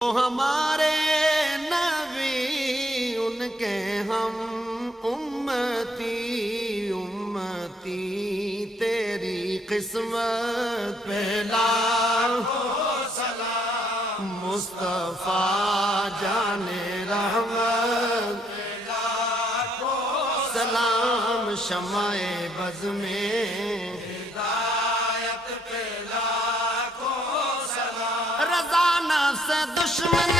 हमारे नबी उनके हम उम्मती उम्मती तेरी किस्मत पे लाखों सलाम मुस्तफा जाने रहमत लाखों सलाम शमाए बज़ में हिदायत पे लाखों सलाम रज़ा नफ्स दुश्मन